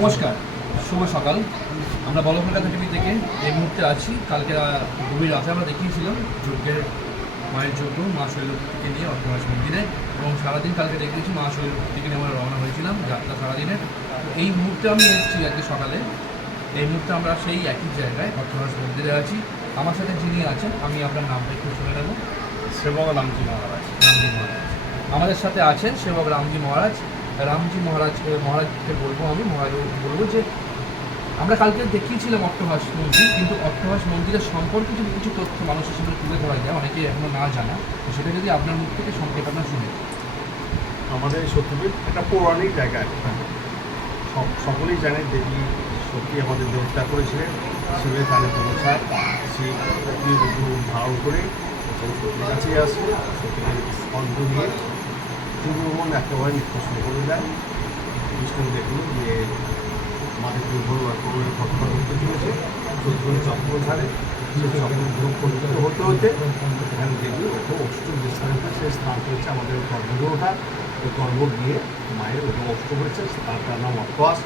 নমস্কার শুভ সকাল। আমরা বলকলকাতা টিভি থেকে এই মুহূর্তে আছি। কালকে গভীর রাতে আমরা দেখিয়েছিলাম যজ্ঞের মায়ের যজ্ঞ মা শৈলপুত্রীকে নিয়ে অর্থনাশ মন্দিরে এবং সারাদিন কালকে দেখিয়েছি মা শৈলপুত্রীকে নিয়ে আমরা রওনা হয়েছিলাম যাত্রা সারাদিনের। এই মুহূর্তে আমি এসেছি আজকে সকালে। এই মুহূর্তে আমরা সেই একই জায়গায় অর্থনাশ মন্দিরে আছি। আমার সাথে যিনি আছেন আমি আপনার নামটা একটু শুনে নেব। সেবক রামজি মহারাজ। রামজি মহারাজ। আমাদের সাথে আছেন সেবক রামজি মহারাজ। রামজি মহারাজ মহারাজকে বলব আমি, মহারাজ বলব যে, আমরা কালকে দেখিয়েছিলাম অট্টহাস মন্দির, কিন্তু অট্টহাস মন্দিরের সম্পর্কে যদি কিছু তথ্য মানুষের সামনে তুলে ধরা যায় অনেকে এখনও না জানা সেটা যদি আপনার মুখ থেকে সংকেত আপনার শুনে আমাদের সত্যপীঠ একটা পৌরাণিক জায়গা সকলেই জানে দেবী সত্যি আমাদের দেবতা করেছিলেন, শিবের কানে পৌঁছায় শিব ধারণ করে সত্যির কাছেই আসে সত্যিকে স্পন্দ নিয়ে। পূর্বমন একেবারে নিত্য শুরু করে দেয় বিষ্ণু দেখুন যে আমাদের দুর্বল করে ঘটনা ঘটতে চলেছে চোদ্দ চক্র ছাড়ে চক্র হতে হতে এখানে দেখি ওঠো অষ্টম বিস্তারিত সে স্থান হয়েছে আমাদের গর্ভগৃহটা ওই গর্ভ গিয়ে মায়ের ওটা অষ্ট হয়েছে তার নাম অট্টহাস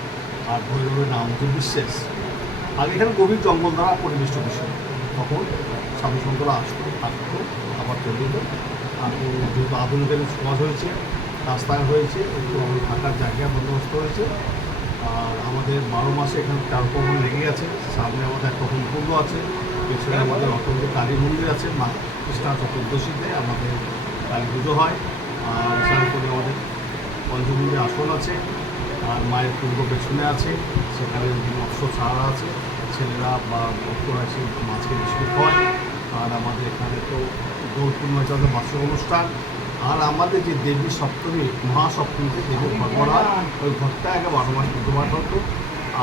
আর ভৈরবের নাম হচ্ছে বিশ্বাস। আগে এখানে গভীর জঙ্গল দ্বারা পরিবেষ্ট বিষয়। তখন সাধু সন্তরা আসতো, থাকতো, আবার চলে যেত। তো যেহেতু আধুনিকের সমাজ হয়েছে, রাস্তায় হয়েছে, একটু আমাদের থাকার জায়গা বন্দোবস্ত হয়েছে। আর আমাদের বারো মাসে এখানে চার কার্যক্রম লেগে গেছে। সামনে আমাদের একটা হোমকুণ্ড আছে, পেছনে আমাদের অত্যন্ত কালী মন্দির আছে, মা কৃষ্ণা চতুর্দশীতে আমাদের কালী পুজো হয়। আর করে আমাদের পঞ্চমন্দির আসন আছে, আর মায়ের পূর্ব পেছনে আছে, সেখানে মৎস্য ছাড়া আছে। ছেলেরা বা ভক্তরা এসে মাছকে বিস্কুট হয়। আর আমাদের এখানে তো দোল পূর্ণিমা চন্দ্র বার্ষিক অনুষ্ঠান। আর আমাদের যে দেবী সপ্তমী মহাসপ্তমীতে দেবীর ঘর করা হয় ওই ঘরটা আগে বারো মাস বুধবার হতো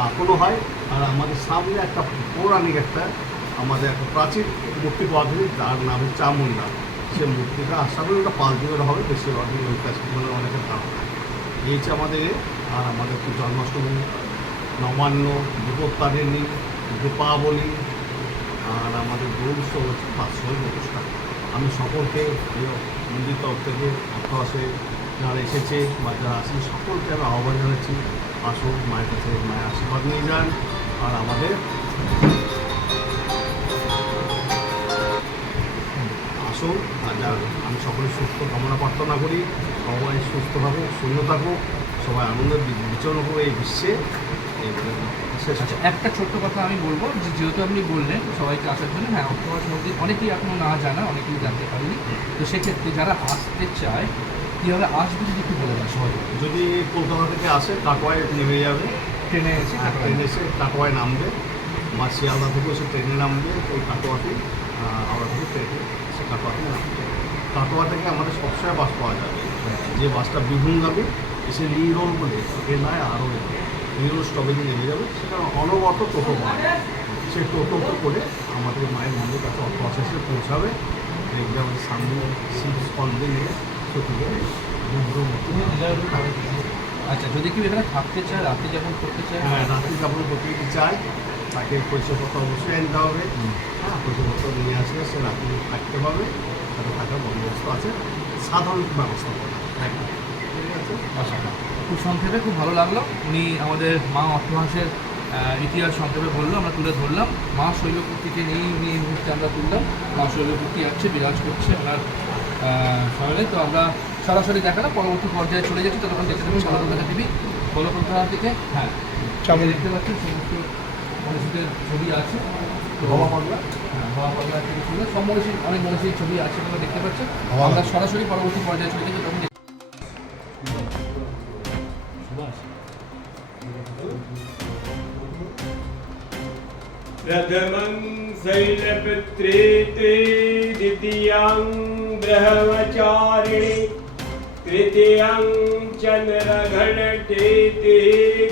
এখনও হয়, আর আমাদের সামনে একটা পৌরাণিক একটা, আমাদের একটা প্রাচীন মূর্তি পাওয়া যার নাম হচ্ছে চামুন্ডা সে মূর্তিটা আশা করি ওটা পাঁচ দিনের হবে বেশিরভাগ ওই কাছে মানে অনেকের ধারণা এই হচ্ছে আমাদের আর আমাদের জন্মাষ্টমী, নবান্ন, বিপত্তারিণী, দীপাবলি, আর আমাদের দোল উৎসব হচ্ছে অনুষ্ঠান। আমি সকলকে মন্দির তরফ থেকে অর্থ যারা এসেছে বা যারা আসেন সকলকে আমি আহ্বান জানাচ্ছি। আসুন, মায়ের কাছে মায়ের আশীর্বাদ নিয়ে যান আর আমাদের আসুন আর যা আমি সকলের সুস্থ কামনা প্রার্থনা করি, সবাই সুস্থ থাকুক সুন্দর থাকুক, সবাই আনন্দ বি- বিচরণ করুক এই বিশ্বে। আচ্ছা একটা ছোট্ট কথা আমি বলব যে যেহেতু আপনি বললেন সবাইকে আসার জন্য হ্যাঁ অক্টোবর মন্দির অনেকেই এখনও না জানা অনেকেই জানতে পারেনি। তো সেক্ষেত্রে যারা আসতে চায় কীভাবে আসবে যদি একটু বলে দেন সবাই? যদি কলকাতা থেকে আসে কাটোয়ায় নেমে যাবে। ট্রেনে এসে আর ট্রেনে এসে কাটোয়ায় নামবে। বা শিয়ালদা থেকেও সে ট্রেনে নামবে ওই কাটোয়াতে হাওড়া থেকে ট্রেনে সে কাটোয়াতে নামবে। কাটোয়া থেকে আমাদের সবসময় বাস পাওয়া যাবে। যে বাসটা বিভূমগামী এসে লি রোল বলে এ নয় আরও রোল স্টপেজে নেমে যাবে। সেটা অনবরত টোটো যায় সেই টোটোতে করে আমাদের মায়ের মন্দির কাছে এসে পৌঁছাবে। দেখবে আমাদের সামনে শিব স্কন্ধে নিয়ে সত্যি আচ্ছা যদি কেউ এখানে থাকতে চায় রাতে যখন করতে চায়। হ্যাঁ রাত্রি যাপন করতে যদি চায় তাকে পরিচয়পত্র অবশ্যই আনতে হবে। হ্যাঁ পরিচয়পত্র নিয়ে আসলে সে রাত্রি থাকতে পারবে। তাতে থাকার বন্দোবস্ত আছে। সাধারণ ব্যবস্থা করা। ঠিক আছে? আচ্ছা। খুব সংক্ষেপে খুব ভালো লাগল। উনি আমাদের মা অর্থহাসের ইতিহাস সংক্ষেপে বলল আমরা তুলে ধরলাম। মা শৈলকুর্তিকে নিয়েই উনি এই মুহূর্তে আমরা তুললাম। মা শৈলকুর্তি আছে বিরাজ করছে ওনার শহরে। তো আমরা সরাসরি দেখানো পরবর্তী পর্যায়ে চলে যাচ্ছি। ততক্ষণ দেখতে সারা কলকাতা টিভি কলকাতা থেকে। হ্যাঁ। দেখতে পাচ্ছেন সমস্ত মনীষীদের ছবি আছে। তো বাবা পাগলা হ্যাঁ, বাবা পাগলা থেকে করে সব মনীষী অনেক মনীষীর ছবি আছে আপনারা দেখতে পাচ্ছেন। আমরা সরাসরি পরবর্তী পর্যায়ে চলে যাচ্ছি। प्रथमं शैलपुत्रे ते द्वितीयं ब्रह्मचारिणि तृतीयं चन्द्रघटटे ते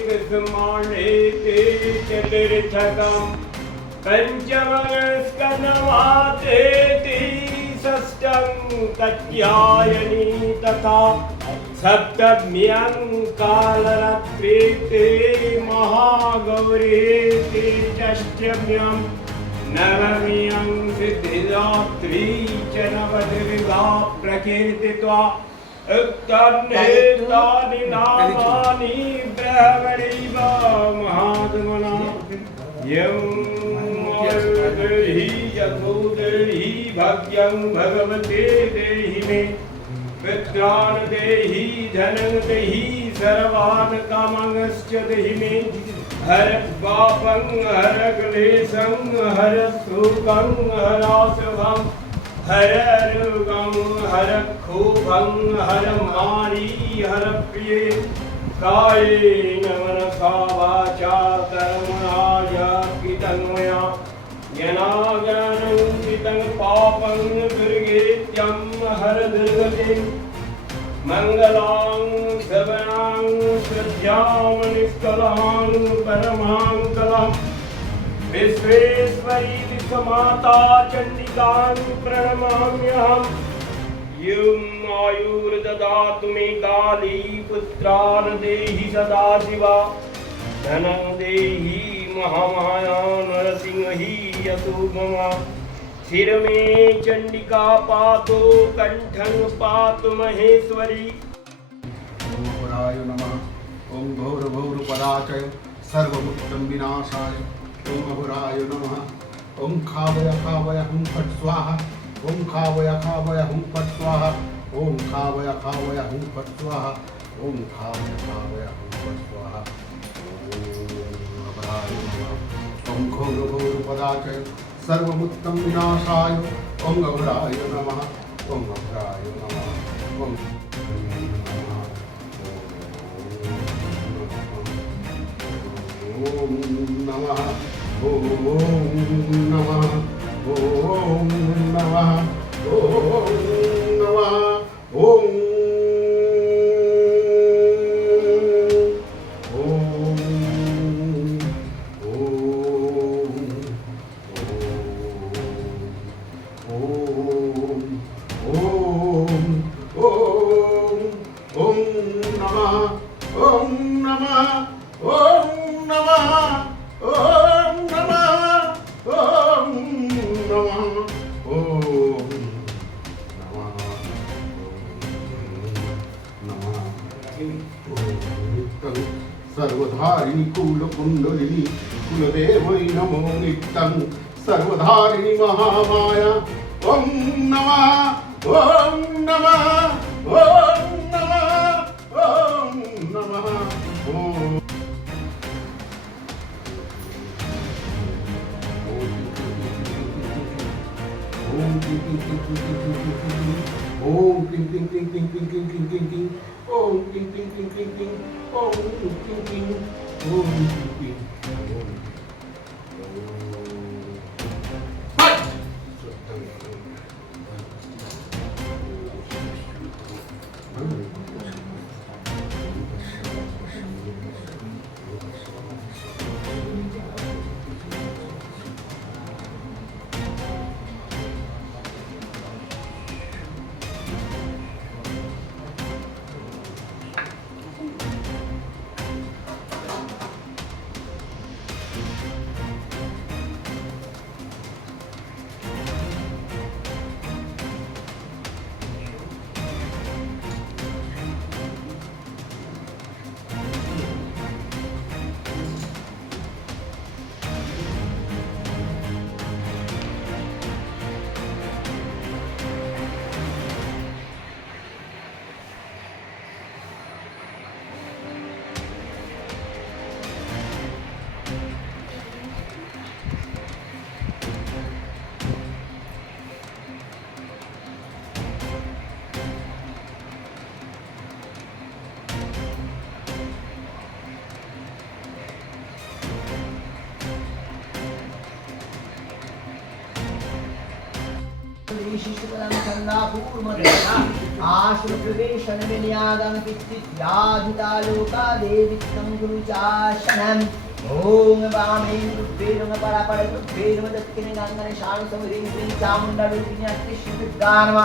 कुसुमाणे ते चतुर्थकं पञ्चमस्कन्धमाते ते षष्ठं कत्यायनी तथा सप्तम्यं कालरात्रे ते महागौरी ते नवम्यं सिद्धिदात्री च नवदुर्गा प्रकीर्तित्वा उक्तान्येतानि नामानि ब्रह्मणैव महात्मना यं देहि भाग्यं भगवते देहि मे पुत्रान् देहि धनं देहि, सर्वान् कामांश्च देहि मे। हर पापं, हर क्लेशं, हर सुखं हराशुभं हर रोगं, हर क्षोभं हर मारी, हर प्रिये। कायेन मनसा वाचा कर्मणाय कृतं मया यनागनं पापं दुर्गेत्यं हर दुर्गतिम् मङ्गलां श्रवणां, श्रद्धां, निष्कलां, परमां कलां। विश्वेश्वरी विश्वमाता चण्डिकां प्रणमाम्यहम् युम् आयुर्ददातु मे काली पुत्रान् देहि सदा शिवा। धनं देहि महामाया नरसिंही यतो मम। स्थिर में चंडिका पातो कंठं पात महेश्वरी। भूराय नम। ओं भौर भौर पराचय सर्वमुक्तं विनाशाय। ओम अहुराय नम। ओं खावय खावय हम फट स्वाहा। ओम खावय खावय हम फट स्वाहा। ओम खावय खावय हम फट स्वाहा। ओम खावय खावय हम फट स्वाहा। ओम अभराय ओम घोर घोर पराचय सर्वमुत्तम विनाशाय ओम गौराय नमः ओम गौराय नमः ओम ओम नमः ओम नमः ओम नमः ओम नमः ओम cling, cling, cling, cling, cling, cling, cling, cling, cling. Om cling, cling, cling, cling, cling, cling, cling, cling, cling. Om cling, cling, cling, cling, cling. Om cling, cling. Om cling, cling. छन्दापूर्मदेना आश्रुप्रवेशनविनियागमपित्याधिता लोका देवित्तं गुरुचाशनम् ॐ वामे रुद्रेण परापरे रुद्रेण दक्षिणे गङ्गने शानुसमरीं श्रीं चामुण्डरूपिणी अत्रिश्रीविद्गानम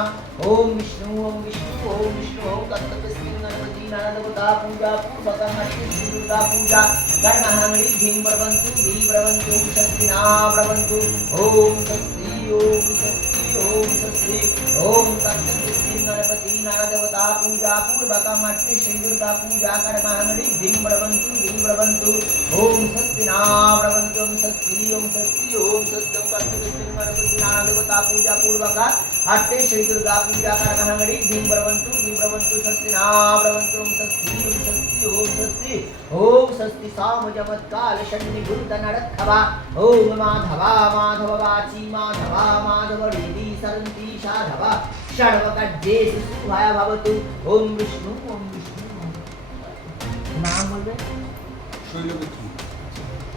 ॐ विष्णु ॐ विष्णु ॐ विष्णु ॐ तत्तस्मिन् गणपति नारदवता पूजा पूर्वकम् अत्रिश्री दुर्गा पूजा गणमहामणि धीं प्रवन्तु धी प्रवन्तु शक्तिना प्रवन्तु ॐ स्वस्ति ॐ स्वस्ति ॐ स्वस्ति ॐ तत्तस्मिन् गणपति नागदेवता पूजा पूर्वकमट्टि श्रीदुर्गा पूजा कर्माणि धिं ब्रवन्तु धिं ब्रवन्तु ॐ सत्तिना ब्रवन्तु ॐ सत्ति ॐ सत्ति ॐ सत्यं पत्तिश्री गणपति नागदेवता पूजा, पूर्वक श्री दुर्गा पूजा कर्माणि धिं ब्रवन्तु धिं ब्रवन्तु सत्तिना ब्रवन्तु ॐ सत्ति ॐ सत्ति ॐ सत्ति ॐ सत्ति साम जमत्काल शनि भूत नरत्थवा ॐ माधवा माधव वाची माधवा माधव रेदी सरन्ती शाधवा સર્વકાર્યે સુખવાય ભવતુ ઓમ વિષ્ણુ ઓમ વિષ્ણુ નામ બોલবে শৈলপুত্রী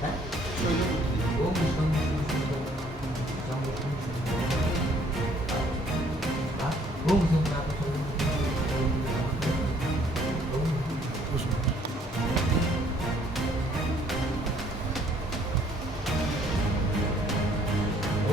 হ্যাঁ শৈলপুত্রী ওম বিষ্ণু ওম বিষ্ণু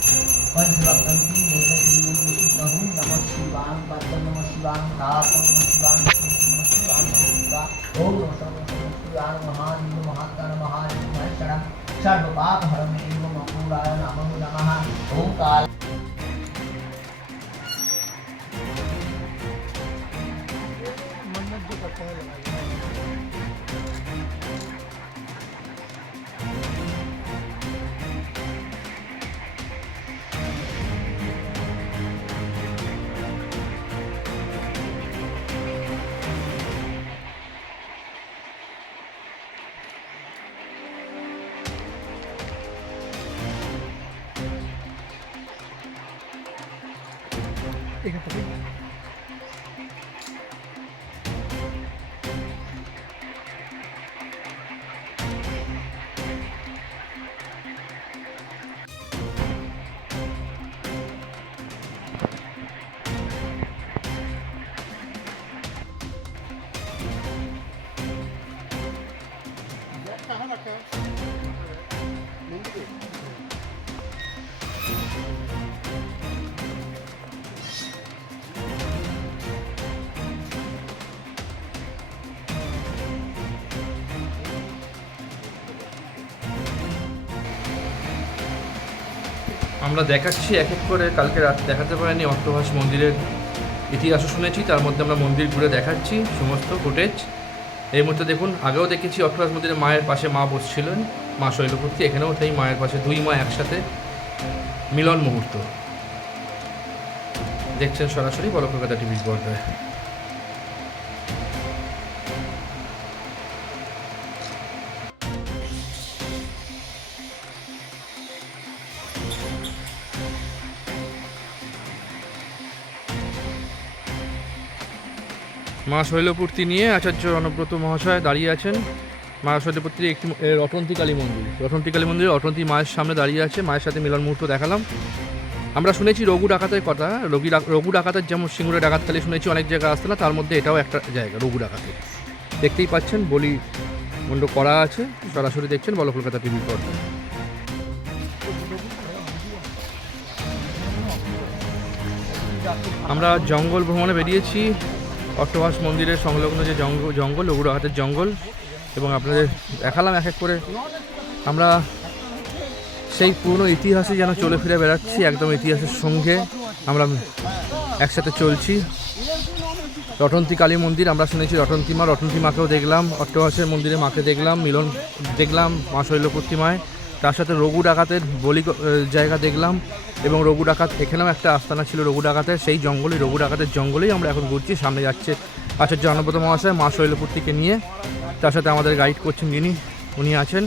पंचवकंती नमः शिवाय पद्म नमः शिवाय नाथ नमः शिवाय नमः शिवाय नमः शिवाय ओम नमः नमः शिवाय महान महात्मा महान महेश्वर सर्व पाप हरमे एवं ओम काल আমরা দেখাচ্ছি এক এক করে, কালকে রাত দেখাতে পারিনি অট্টভাস মন্দিরের ইতিহাসও শুনেছি, তার মধ্যে আমরা মন্দির ঘুরে দেখাচ্ছি, সমস্ত ফুটেজ এই মুহূর্তে দেখুন, আগেও দেখেছি অট্টভাস মন্দিরে মায়ের পাশে মা বসছিলেন, মা শৈলপুত্রী, এখানেও সেই মায়ের পাশে দুই মা একসাথে মিলন মুহূর্ত। দেখছেন সরাসরি বড় কলকাতা টিভির পর্দায়। মা শৈলপূর্তি নিয়ে আচার্য রণব্রত মহাশয় দাঁড়িয়ে আছেন। মা শৈলপূর্তির একটি রটন্তী কালী মন্দির। রটন্তী কালী মন্দিরে রটন্তী মায়ের সামনে দাঁড়িয়ে আছে। মায়ের সাথে মিলন মুহূর্ত দেখালাম। আমরা শুনেছি রঘু ডাকাতের কথা। রঘু রঘু ডাকাতের যেমন সিঙ্গুরে ডাকাতখালি শুনেছি অনেক জায়গায় আসতে না, তার মধ্যে এটাও একটা জায়গা, রঘু ডাকাতের। দেখতেই পাচ্ছেন, বলি মণ্ড করা আছে। সরাসরি দেখছেন বলো কলকাতা টিভির পর্দায় আমরা জঙ্গল ভ্রমণে বেরিয়েছি। অষ্টভাস মন্দিরের সংলগ্ন যে জঙ্গল জঙ্গল ওগুড়াহাটের জঙ্গল, এবং আপনাদের দেখালাম এক এক করে। আমরা সেই পুরনো ইতিহাসে যেন চলে ফিরে বেড়াচ্ছি, একদম ইতিহাসের সঙ্গে আমরা একসাথে চলছি। রটন্তী কালী মন্দির, আমরা শুনেছি রটন্তী মা রটন্তী মাকেও দেখলাম অট্টহাসের মন্দিরে মাকে দেখলাম, মিলন দেখলাম, মা শৈলপুত্রী মায় তার সাথে রঘু ডাকাতের বলি জায়গা দেখলাম এবং রঘু ডাকাত এখানেও একটা আস্তানা ছিল রঘু ডাকাতের, সেই জঙ্গলে রঘু ডাকাতের জঙ্গলেই আমরা এখন ঘুরছি, সামনে যাচ্ছে আচার্য অন্নব্রত মহাশয়, মা শৈলপুর থেকে নিয়ে। তার সাথে আমাদের গাইড করছেন যিনি, উনি আছেন।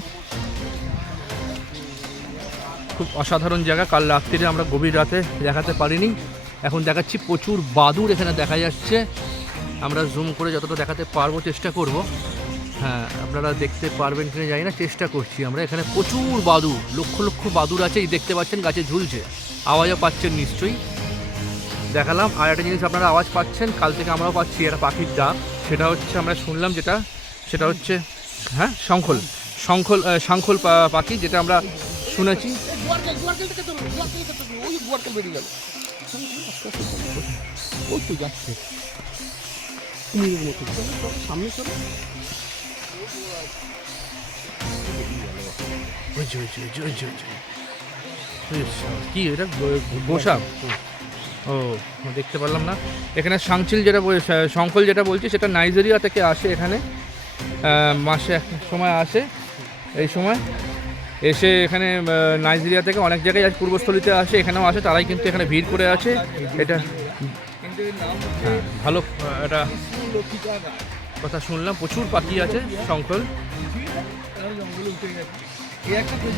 খুব অসাধারণ জায়গা, কাল রাত্রিরে আমরা গভীর রাতে দেখাতে পারিনি। এখন দেখাচ্ছি প্রচুর বাদুর এখানে দেখা যাচ্ছে। আমরা জুম করে যতটা দেখাতে পারব চেষ্টা করব। হ্যাঁ আপনারা দেখতে পারবেন কিনা জানি না চেষ্টা করছি আমরা এখানে প্রচুর বাদুর লক্ষ লক্ষ বাদুর আছে এই দেখতে পাচ্ছেন গাছে ঝুলছে আওয়াজও পাচ্ছেন নিশ্চয়ই দেখালাম আর একটা জিনিস আপনারা আওয়াজ পাচ্ছেন কাল থেকে আমরাও পাচ্ছি একটা পাখির ডাক সেটা হচ্ছে আমরা শুনলাম যেটা সেটা হচ্ছে হ্যাঁ শঙ্খল শঙ্খল শঙ্খল পাখি যেটা আমরা শুনেছি যে, ওই এটা? ও দেখতে পারলাম না। এখানে সাংচিল যেটা শঙ্কল যেটা বলছি সেটা নাইজেরিয়া থেকে আসে এখানে। মাসে এক সময় আসে এই সময়। এসে এখানে নাইজেরিয়া থেকে অনেক জায়গায় আজ পূর্বস্থলীতে আসে এখানেও আসে তারাই কিন্তু এখানে ভিড় করে আছে। এটা হ্যাঁ, ভালো একটা কথা শুনলাম প্রচুর পাখি আছে শঙ্খল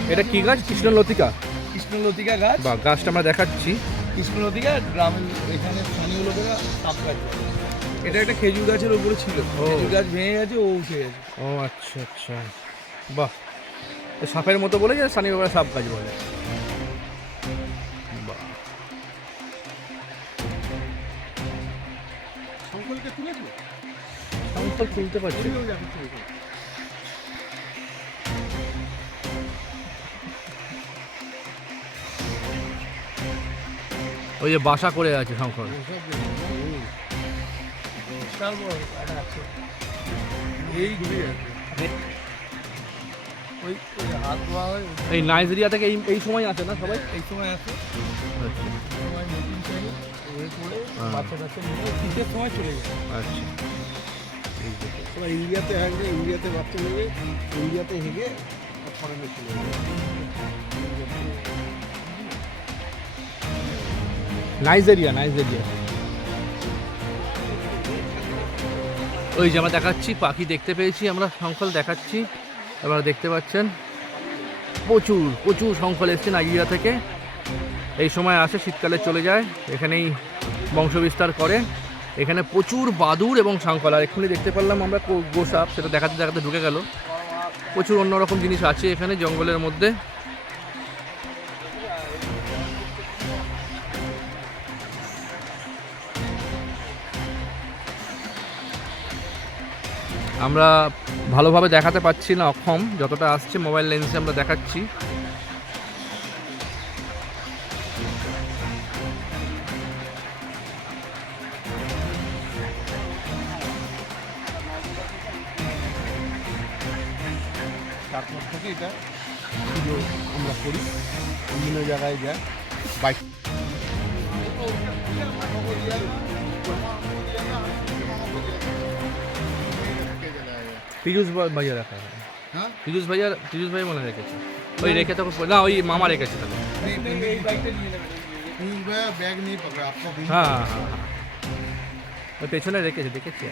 এটা কি গাছ? কৃষ্ণলতিকা? কৃষ্ণলতিকা গাছ। বা গাছটা আমরা দেখাচ্ছি। কৃষ্ণলতিকা গ্রামের এখানে স্থানীয় লোকেরা সাপ গাছ এটা একটা খেজুর গাছের উপরে ছিল। ও। খেজুর গাছ ভেঙে গেছে ও উঠে গেছে। ও আচ্ছা আচ্ছা। বাহ। সাপের মতো বলে যে স্থানীয় লোকেরা সাপ গাছ বলে। বাহ। শঙ্করকে তুলেছো শঙ্খল তুলতে পারছি। ওই যে বাসা করে আছে শঙ্কর। এই নাইজেরিয়া থেকে এই এই সময় আছে না সবাই? এই সময় আছে আচ্ছা। সময় হ্যাঁ। সময় চলে যায়। এবার ইন্ডিয়াতে হেগে ইন্ডিয়াতে বাচ্চা নেবে ইন্ডিয়াতে হেগে ফরেনে চলে যাবে। Nigeria Nigeria. ওই যে আমরা দেখাচ্ছি পাখি দেখতে পেয়েছি আমরা শঙ্খল দেখাচ্ছি। আপনারা দেখতে পাচ্ছেন প্রচুর প্রচুর শঙ্খল এসছে নাইজেরিয়া থেকে। এই সময় আসে শীতকালে চলে যায় এখানেই বংশবিস্তার করে। এখানে প্রচুর বাদুর এবং শঙ্খল আর এক্ষুনি দেখতে পারলাম আমরা গোসাপ, সেটা দেখাতে দেখাতে ঢুকে গেল। প্রচুর অন্যরকম জিনিস আছে এখানে জঙ্গলের মধ্যে। আমরা ভালোভাবে দেখাতে পাচ্ছি না অক্ষম, যতটা আসছে মোবাইল লেন্সে আমরা দেখাচ্ছি। পীযুষ ভা- ভাইয়া রাখা হয় হ্যাঁ পীযুষ ভাইয়া পীযুষ ভাই মনে রেখেছে ওই রেখে তো না ওই মামা রেখেছে তাহলে এই বাইকটা নিয়ে নেবে पीयूष भैया बैग नहीं पकड़ा आपको भी হ্যাঁ হ্যাঁ হ্যাঁ হ্যাঁ। ওই পেছনে রেখেছে দেখেছি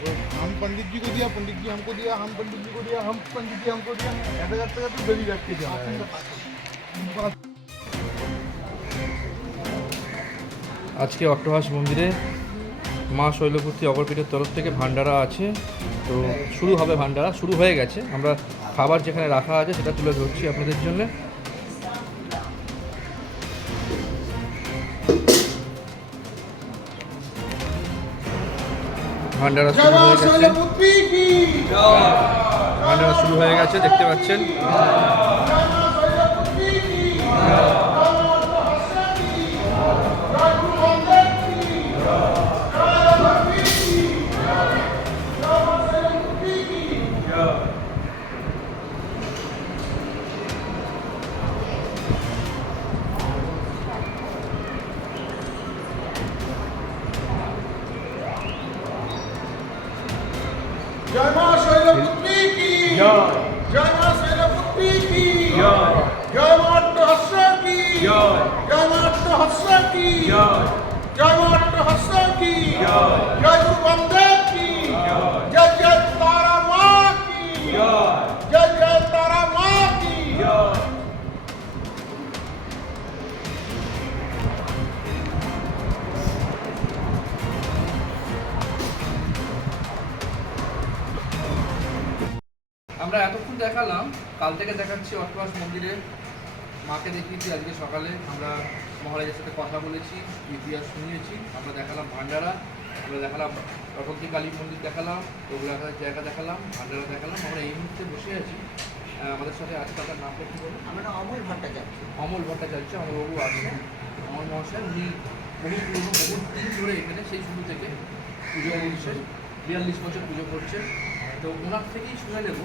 और हम पंडित जी को दिया पंडित जी हमको दिया हम पंडित जी को दिया हम पंडित जी हमको दिया ऐसा करते करते गली रख के चला गया। আজকে অট্টহাস মন্দিরে মা শৈলপুত্রী অগরপীঠের তরফ থেকে ভান্ডারা আছে তো শুরু হবে ভান্ডারা, শুরু হয়ে গেছে। আমরা খাবার যেখানে রাখা আছে সেটা তুলে ধরছি আপনাদের জন্য। ভান্ডারা শুরু হয়ে গেছে। ভান্ডারা শুরু হয়ে গেছে, দেখতে পাচ্ছেন। আমরা এতক্ষণ দেখালাম কাল থেকে দেখাচ্ছি অট্টহাস মন্দিরে। মাকে দেখিয়েছি আজকে সকালে। আমরা মহারাজের সাথে কথা বলেছি ইতিহাস শুনিয়েছি। আমরা দেখালাম ভান্ডারা আমরা দেখালাম রটন্তী কালী মন্দির দেখালাম রঘুরাঘাটের জায়গা দেখালাম ভান্ডারা দেখালাম। আমরা এই মুহূর্তে বসে আছি। আমাদের সাথে আজকে তার নামটা কি বলুন? আমরা অমল ভট্টাচার্য। অমল ভট্টাচার্য অমলবাবু আছেন অমল মহাশয়। উনি বহু পুরনো বহু দিন ধরে এখানে সেই শুরু থেকে পুজো করছেন বিয়াল্লিশ বছর পুজো করছেন। তো ওনার থেকেই শুনে নেব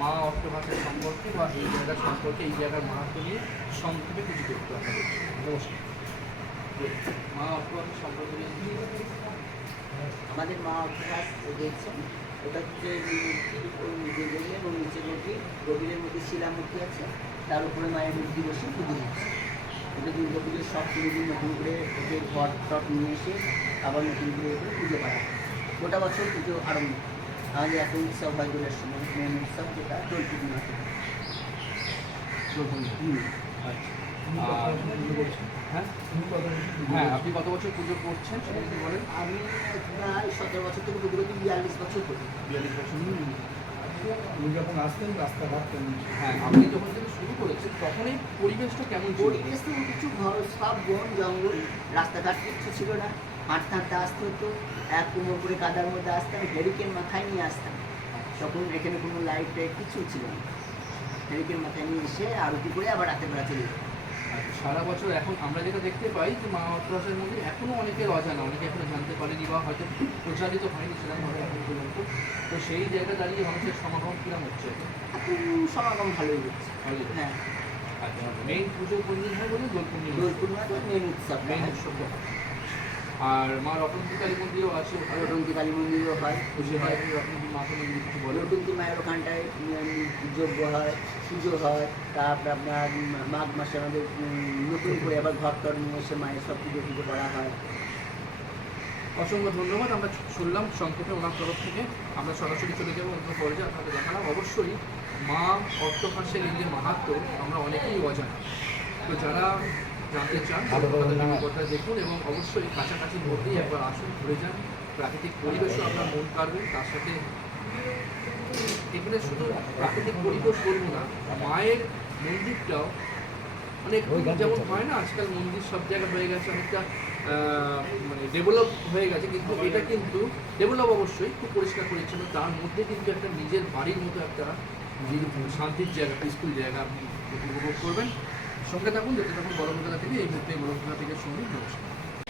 মা অষ্টভাষের সম্পর্কে বা এই জায়গার সম্পর্কে, এই জায়গার মাহাত্ম নিয়ে সংক্ষেপে কিছু করতে হবে নমস্কার। মা অষ্টভাষের সম্পর্কে আমাদের মা অভ্যাস দেখছেন ওটা হচ্ছে বললেন ওর নিচের মধ্যে গভীরের মধ্যে শিলামূর্তি আছে, তার উপরে মায়ের মূর্তি বসে পুজো হচ্ছে ওটা দুর্গা পুজোর সব দিন নতুন করে ওকে ঘট টট নিয়ে এসে আবার নতুন করে পুজো করা। গোটা বছর পুজো আরম্ভ আমাদের এত উৎসব হয় দোলের সময় মেন উৎসব যেটা দোল পূর্ণিমা হুম। আর হ্যাঁ? হ্যাঁ আপনি কত বছর পুজো করছেন সেটা যদি বলেন। আমি প্রায় সতেরো বছর থেকে পুজো করছি বিয়াল্লিশ বছর করি। বিয়াল্লিশ বছর? উনি যখন আসতেন রাস্তাঘাট কেমন? হ্যাঁ আপনি যখন থেকে শুরু করেছেন তখন এই পরিবেশটা কেমন পরিবেশ তো কিছু ঘর সব বন জঙ্গল রাস্তাঘাট কিচ্ছু ছিল না। হাঁটতে হাঁটতে আসতে হতো এক কোমর করে কাদার মধ্যে আসতাম হেরিকেন মাথায় নিয়ে আসতাম তখন এখানে কোনো লাইট টাইট কিছু ছিল না। হেরিকেন মাথায় নিয়ে এসে আরতি করে আবার রাতে বেলা চলে যেতাম। আচ্ছা, সারা বছর এখন আমরা যেটা দেখতে পাই যে মা অট্টহাসের মন্দির এখনও অনেকের অজানা অনেকে এখনও জানতে পারেনি বা হয়তো প্রচারিত হয়নি সেরকমভাবে এখন পর্যন্ত। তো সেই জায়গা দাঁড়িয়ে মানুষের সমাগম কিরম হচ্ছে? সমাগম ভালোই হচ্ছে। ভালোই হ্যাঁ। আচ্ছা মেইন পুজো কোন দিন হয় বলে দোল পূর্ণিমা। দোল পূর্ণিমা মেন উৎসব। মেইন উৎসব। আর মা রতন্তী কালী মন্দিরও আছে। রটন্তী কালী মন্দিরও হয় পুজো হয়। রতন্তী মাতা মন্দির কিছু বলে রটন্তী মায়ের ওখানটায় যজ্ঞ হয় পুজো হয় তারপর আপনার মাঘ মাসে আমাদের নতুন করে আবার ঘর টর নিয়ে এসে মায়ের সব পুজো পুজো করা হয়। অসংখ্য ধন্যবাদ। আমরা শুনলাম সংক্ষেপে ওনার তরফ থেকে। আমরা সরাসরি চলে যাব অন্য পর্যায়ে। আপনাদের দেখালাম। অবশ্যই মা অর্থহাসের এই যে মাহাত্ম আমরা অনেকেই অজানা। তো যারা জানতে চান কথা দেখুন এবং অবশ্যই কাছাকাছি মধ্যেই একবার আসুন ঘুরে যান। প্রাকৃতিক পরিবেশও আপনার মন কাড়বে তার সাথে এখানে শুধু প্রাকৃতিক পরিবেশ বলব না মায়ের মন্দিরটাও অনেক যেমন হয় না আজকাল মন্দির সব জায়গায় হয়ে গেছে অনেকটা মানে ডেভেলপ হয়ে গেছে কিন্তু এটা কিন্তু ডেভেলপ অবশ্যই খুব পরিষ্কার পরিচ্ছন্ন তার মধ্যে কিন্তু একটা নিজের বাড়ির মতো একটা শান্তির জায়গা পিসফুল জায়গা আপনি উপভোগ করবেন। সঙ্গে থাকুন থাকুন বড় থেকে এই মুহূর্তে বড় থেকে সঙ্গে নমস্কার।